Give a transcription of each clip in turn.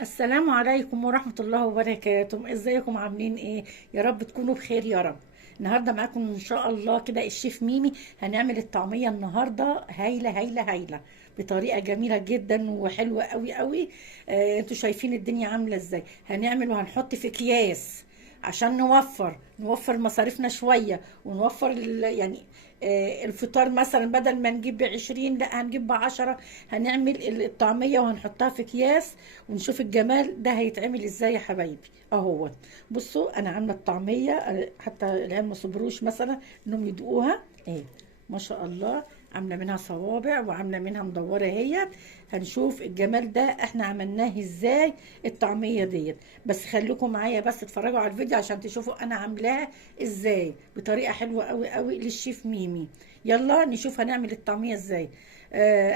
السلام عليكم ورحمة الله وبركاته. ازيكم عاملين ايه؟ يا رب تكونوا بخير يا رب. النهارده معاكم ان شاء الله كده الشيف ميمي. هنعمل الطعمية النهارده هايلة هايلة هايلة بطريقة جميلة جدا وحلوة قوي قوي. انتوا شايفين الدنيا عاملة ازاي. هنعمل وهنحط في اكياس عشان نوفر مصاريفنا شوية ونوفر يعني الفطار مثلا بدل ما نجيب ب20 لا هنجيب ب10. هنعمل الطعمية وهنحطها في اكياس ونشوف الجمال ده هيتعمل ازاي يا حبايبي. اهو بصوا انا عامله الطعميه، حتى العيال ما صبروش مثلا انهم يدوقوها. ايه ما شاء الله، عامله منها صوابع وعامله منها مدوره اهيت. هنشوف الجمال ده احنا عملناه ازاي الطعميه ديت. بس خليكم معايا بس اتفرجوا على الفيديو عشان تشوفوا انا عاملاها ازاي بطريقه حلوه قوي قوي للشيف ميمي. يلا نشوف هنعمل الطعميه ازاي.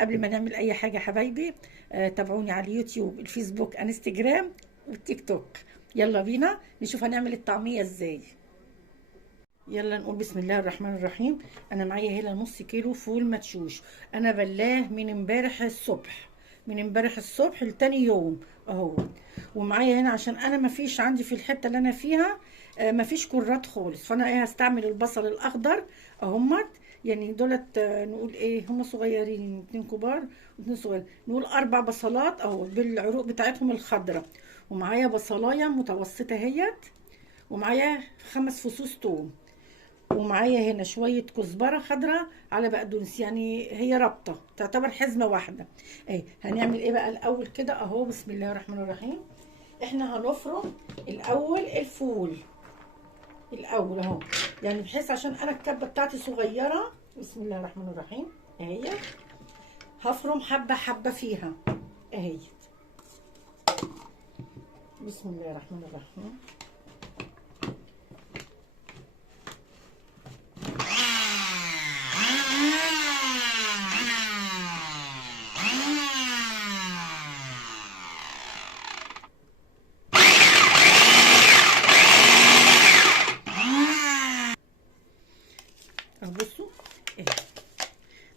قبل ما نعمل اي حاجه حبايبي، تابعوني على اليوتيوب الفيسبوك انستجرام والتيك توك. يلا بينا نشوف هنعمل الطعميه ازاي. يلا نقول بسم الله الرحمن الرحيم. انا معايا هنا نص كيلو فول مدشوش. انا بلاه من امبارح الصبح، من امبارح الصبح لتاني يوم اهو. ومعايا هنا عشان انا مفيش عندي في الحته اللي انا فيها مفيش كرات خالص، فانا ايه هستعمل البصل الاخضر اهمت. يعني دولت نقول ايه هم صغيرين، اتنين كبار واتنين صغيرين، نقول 4 بصلات اهو بالعروق بتاعتهم الخضراء. ومعايا بصلايه متوسطه اهيت. ومعايا 5 فصوص توم. ومعايا هنا شوية كزبرة خضراء على بقدونس، يعني هي رابطة تعتبر حزمة واحدة. اهي هنعمل ايه بقى الاول كده اهو. بسم الله الرحمن الرحيم. احنا هنفرم الاول الفول الاول اهو، يعني بحيث عشان انا الكبة بتاعتي صغيرة. بسم الله الرحمن الرحيم. اهي هفرم حبة حبة فيها اهي. بسم الله الرحمن الرحيم. اهو بصوا اهي.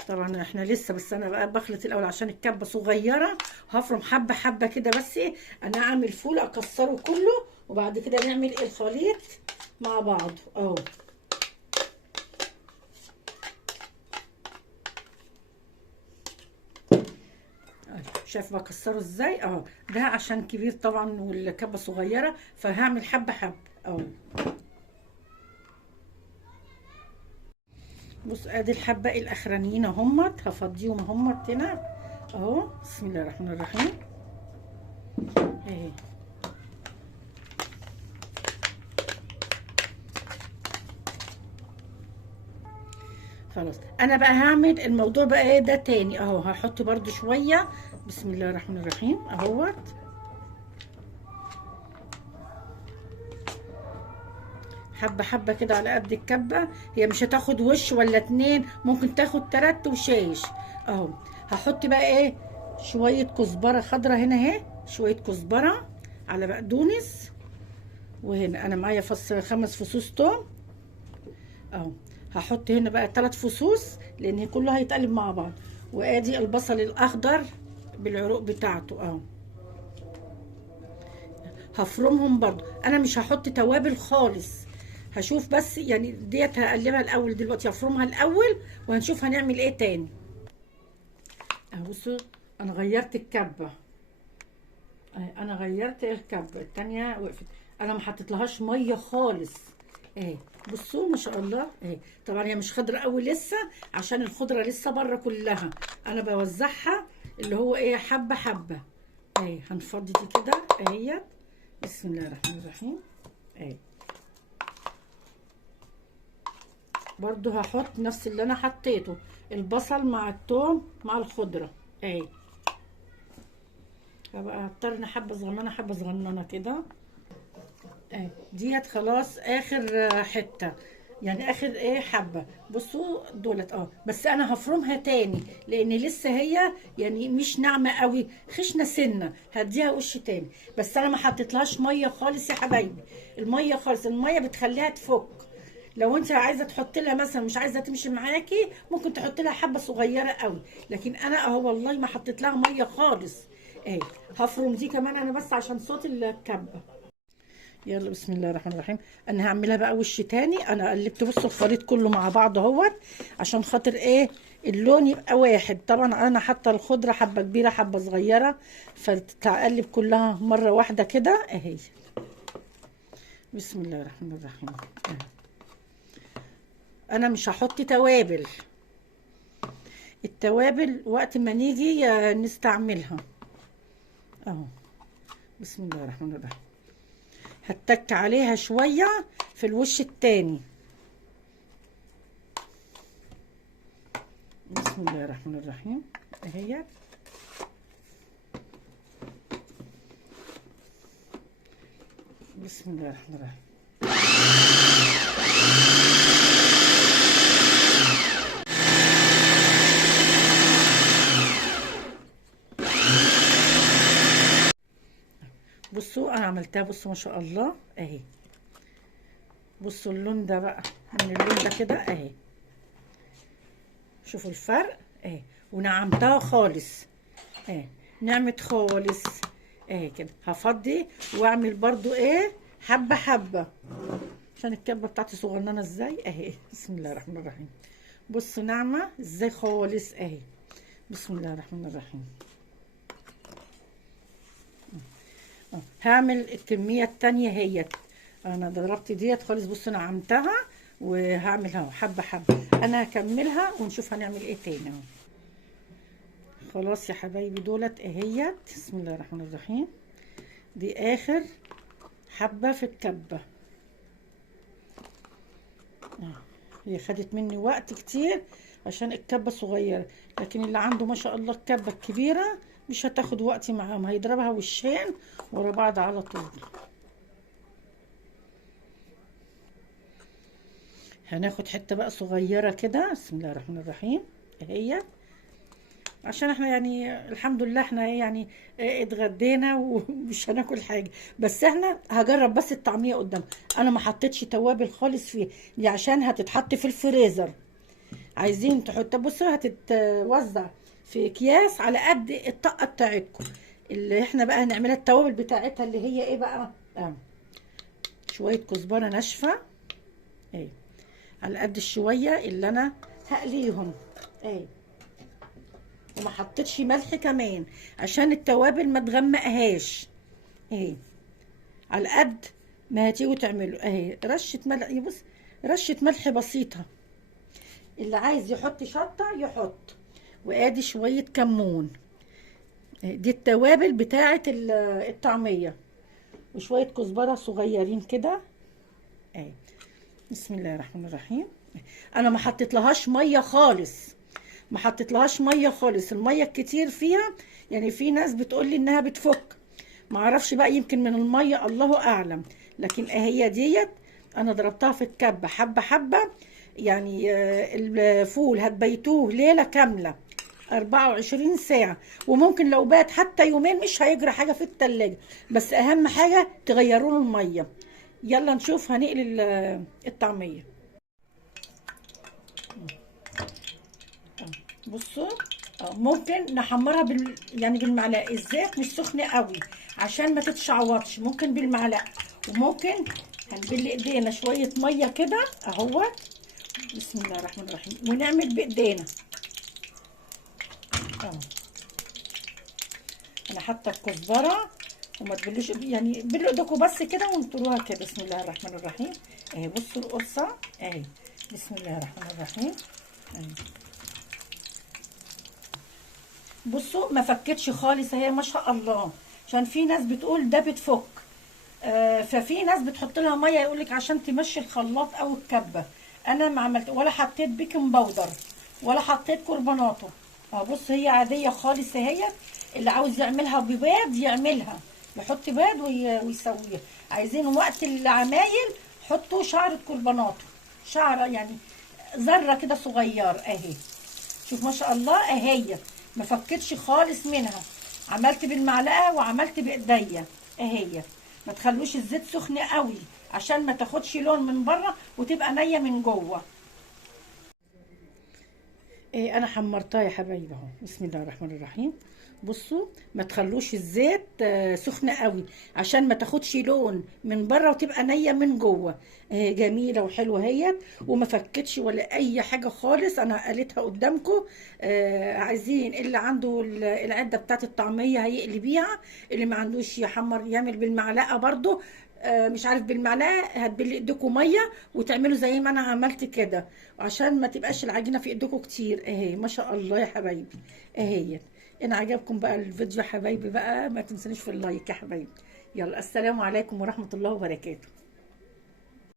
طبعا احنا لسه، بس انا بقى بخلط الاول عشان الكبه صغيره. هفرم حبه حبه كده بس ايه، انا اعمل فول اكسره كله وبعد كده نعمل الخليط مع بعض اهو. شايف بكسره ازاي اهو. ده عشان كبير طبعا والكبه صغيره، فهعمل حبه حبه اهو. بص ادي الحبه الاخرانيين اهمت، هفضيهم اهمت هنا اهو. بسم الله الرحمن الرحيم. اهي خلاص. انا بقى هعمل الموضوع بقى ايه ده تاني اهو. هحط برضو شويه. بسم الله الرحمن الرحيم اهوت. حبه حبه كده على قد الكبه. هي مش هتاخد وش ولا اتنين، ممكن تاخد 3 وشاش اهو. هحط بقى ايه شويه كزبره خضراء هنا اهي، شويه كزبره على بقدونس. وهنا انا معايا 5 فصوص توم اهو. هحط هنا بقى 3 فصوص لان كله هيتقلب مع بعض. وادي البصل الاخضر بالعروق بتاعته اهو. هفرمهم برضو. انا مش هحط توابل خالص، هشوف بس يعني ديت هقلبها الاول دلوقتي، هفرمها الاول وهنشوف هنعمل ايه تاني اهو. بصوا انا غيرت الكبه انا غيرت الكبه التانية وقفت. انا ما حطيتلهاش ميه خالص اهي. بصوا ما شاء الله اهي. طبعا هي مش خضرة قوي لسه عشان الخضره لسه بره كلها. انا بوزعها اللي هو ايه حبه حبه اهي. هنفضي دي كده اهي. بسم الله الرحمن الرحيم اهي. برضو هحط نفس اللي انا حطيته، البصل مع الثوم مع الخضره اهي. فبقى هضطر حبه صغننه حبه صغننه كده اهي. ديت خلاص اخر حته، يعني اخر ايه حبه. بصوا دولت بس انا هفرمها تاني لان لسه هي يعني مش ناعمه قوي، خشنه سنه. هديها وش تاني. بس انا ما حطيتلهاش ميه خالص يا حبايبي. الميه خالص، الميه بتخليها تفك. لو انت عايزه تحط لها مثلا مش عايزه تمشي معاكي ممكن تحط لها حبه صغيره قوي، لكن انا اهو والله ما حطيت لها ميه خالص اهي. هفرم دي كمان انا بس عشان صوت الكبه. يلا بسم الله الرحمن الرحيم. انا هعملها بقى وش تاني. انا قلبت بصوا الخليط كله مع بعض اهوت عشان خاطر ايه اللون يبقى واحد. طبعا انا حاطه الخضره حبه كبيره حبه صغيره، فتقلب كلها مره واحده كده اهي. بسم الله الرحمن الرحيم. انا مش هحط توابل، التوابل وقت ما نيجي نستعملها اهو. بسم الله الرحمن الرحيم. هتك عليها شويه في الوش التاني. بسم الله الرحمن الرحيم اهي. بسم الله الرحمن الرحيم. بصوا انا عملتها، بصوا ما شاء الله اهي. بصوا اللون ده بقى من اللون ده كده اهي، شوفوا الفرق اهي. ونعمتها خالص اهي، نعمت خالص اهي كده. هفضي واعمل برضو ايه حبه حبه عشان الكبه بتاعتي صغننه ازاي اهي. بسم الله الرحمن الرحيم. بصوا ناعمه ازاي خالص اهي. بسم الله الرحمن الرحيم. هعمل الكميه التانيه هي انا ضربت ديت خالص. بصوا نعمتها وهعملها حبه حبه. انا هكملها ونشوف هنعمل ايه تاني اهو. خلاص يا حبايبي دولت اهيت. بسم الله الرحمن الرحيم. دي اخر حبه في الكبه. هي خدت مني وقت كتير عشان الكبه صغيره، لكن اللي عنده ما شاء الله الكبه الكبيره مش هتاخد وقت معاهم، هيضربها وشين ورا بعض على طول. هناخد حته بقى صغيره كده. بسم الله الرحمن الرحيم اهي. عشان احنا يعني الحمد لله احنا يعني اتغدينا ومش هناكل حاجه، بس احنا هجرب بس الطعميه قدام. انا ما حطيتش توابل خالص فيها دي عشان هتتحط في الفريزر. عايزين تحط بصوا هتتوزع في اكياس على قد الطاقه بتاعتكم. اللي احنا بقى هنعملها التوابل بتاعتها اللي هي ايه بقى شويه كزبره ناشفه اهي على قد الشويه اللي انا هقليهم اهي. وما حطيتش ملح كمان عشان التوابل ما تغمقهاش اهي. على قد ما هتيجوا تعملوا اهي رشه ملح. بص رشه ملح بسيطه، اللي عايز يحط شطه يحط. وادي شويه كمون. دي التوابل بتاعه الطعميه. وشويه كزبره صغيرين كده اهي. بسم الله الرحمن الرحيم. انا ما حطيت لهاش ميه خالص، ما حطيت لهاش ميه خالص. الميه الكتير فيها يعني في ناس بتقول لي انها بتفك، ما اعرفش بقى يمكن من الميه الله اعلم. لكن هي ديت انا ضربتها في الكبه حبه حبه. يعني الفول هتبيتوه ليله كامله 24 ساعه، وممكن لو بات حتى يومين مش هيجرى حاجه في التلاجة. بس اهم حاجه تغيروا له الميه. يلا نشوف هنقلي الطعميه. بصوا ممكن نحمرها يعني بالمعلقه. الزيت مش سخن قوي عشان ما تتشعوطش، ممكن بالمعلقه. وممكن هنبل ايدينا شويه ميه كده اهو. بسم الله الرحمن الرحيم. ونعمل بايدينا اهو. انا حاطه الكزبره وما تبلوش يعني بلوا ايدكم بس كده وانطروها كده. بسم الله الرحمن الرحيم اهي. بصوا القرصه اهي. بسم الله الرحمن الرحيم اهي. بصوا ما فكتش خالص اهي ما شاء الله. عشان في ناس بتقول ده بتفك، ففي ناس بتحط لها ميه يقولك عشان تمشي الخلاط او الكبه. انا ما عملت ولا حطيت بيكنج باودر ولا حطيت كربوناتو. بص هي عاديه خالص اهي. اللي عاوز يعملها ببيض يعملها، يحط بيض ويسويها. عايزين وقت العمايل حطوا شعره كربوناتو، شعره يعني ذره كده صغير اهي. شوف ما شاء الله اهي ما فكتش خالص منها. عملت بالمعلقه وعملت بايديا اهي. ما تخلوش الزيت سخن قوي عشان ما تاخدش لون من بره وتبقى نيه من جوه. انا حمرتها يا حبايبي اهو. بسم الله الرحمن الرحيم. بصوا ما تخلوش الزيت سخن قوي عشان ما تاخدش لون من بره وتبقى نيه من جوه. جميله وحلوه اهيت، وما فكتش ولا اي حاجه خالص. انا قالتها قدامكم. عايزين اللي عنده العده بتاعت الطعميه هيقلي بيها، اللي ما عندوش يحمر يعمل بالمعلقه برضو. مش عارف بالمعلقه هتبلي ايديكم ميه وتعملوا زي ما انا عملت كده، عشان ما تبقاش العجينه في ايديكم كتير. اهي ما شاء الله يا حبايبي اهي. ان عجبكم بقى الفيديو يا حبايبي بقى ما تنسونيش في اللايك يا حبايبي. يلا السلام عليكم ورحمه الله وبركاته.